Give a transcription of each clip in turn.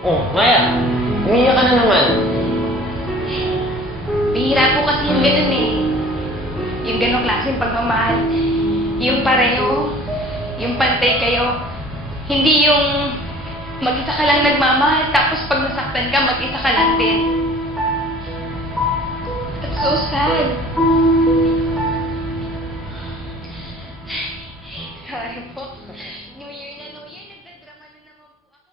Oh, Maya! Umiyak ka na naman. Bihira po kasi yung ganun eh. Yung ganong klaseng pagmamahal. Yung pareho. Yung pantay kayo. Hindi yung mag-isa ka lang nagmamahal, tapos pag nasaktan ka, mag-isa ka lang din. That's so sad. Sorry po. New Year na New Year, nagdadrama na naman po ako.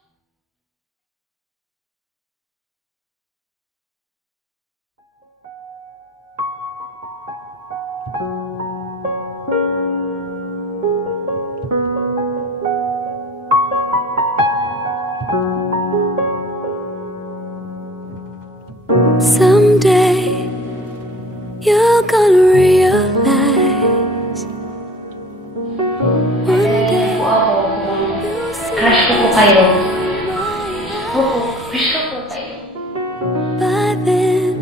Someday you're gonna realize. One day you'll see Crush ko po kayo. Oo, crush ko po kayo. by then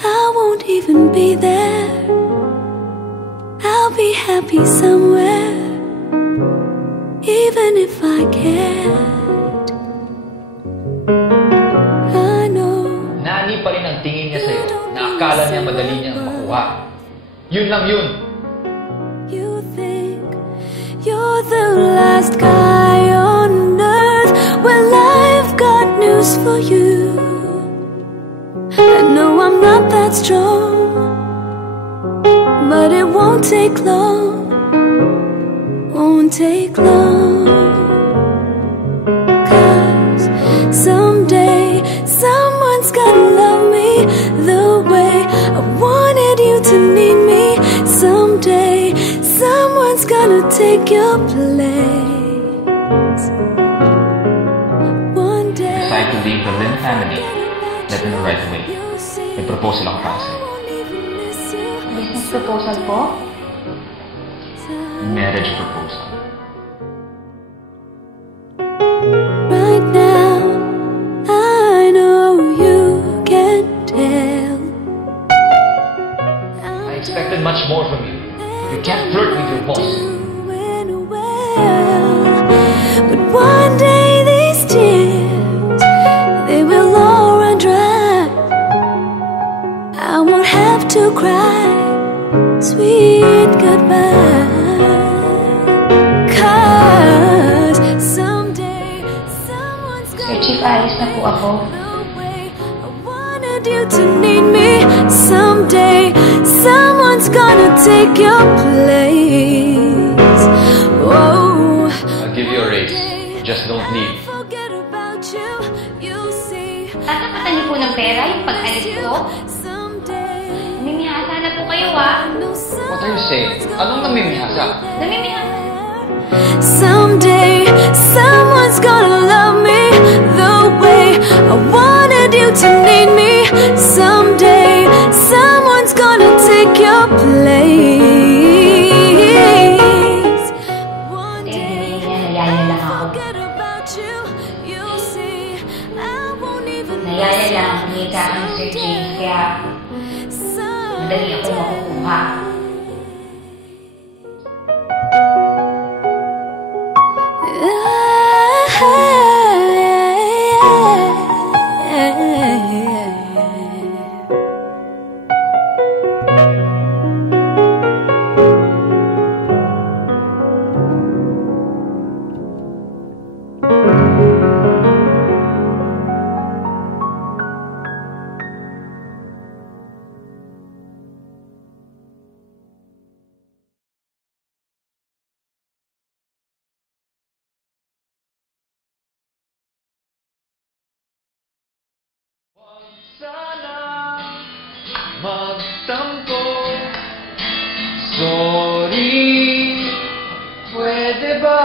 I won't even be there. I'll be happy somewhere, even if I can't. I know. Nani pa rin ang tingin niya sa'yo na akala niya madali niyang makuha. Yun lang yun. You think you're the last guy on earth. Well, I've got news for you. I know I'm not that strong, but it won't take long. Won't take long. 'Cause someday someone's gonna love me the way I wanted you to need me. Someday someone's gonna take your place. One day Decide to leave the Lin family. Let me know right away. May proposal ako para sa'yo. Business proposal po? Marriage proposal. Right now, I know you can tell. I expected much more from you. You can't flirt with your boss. Doing well. But one day these tears, they will all run dry. I won't have to cry sweet goodbye. 'Cause someday someone's Sir gonna Chief, alis na po ako. I wanted you to need me. Someday someone's gonna take your place. Whoa. I'll give you a raise. Just don't leave. Forget about you. You'll see. Tatakatan niyo po ng pera yung pag-alis ko? Someday. Namimihasa na po kayo, ah. What are you saying? Anong namimihasa? Namimihasa. Someday someone's gonna love me the way I wanted you to need me. Someday someone's gonna take your place. One day Nayaya lang ako. forget about you. You'll see. I won't even Nayaya lang ang kumita ng Sir James, kaya madali ako makukuha. Sana magtampo. Sorry, pwede ba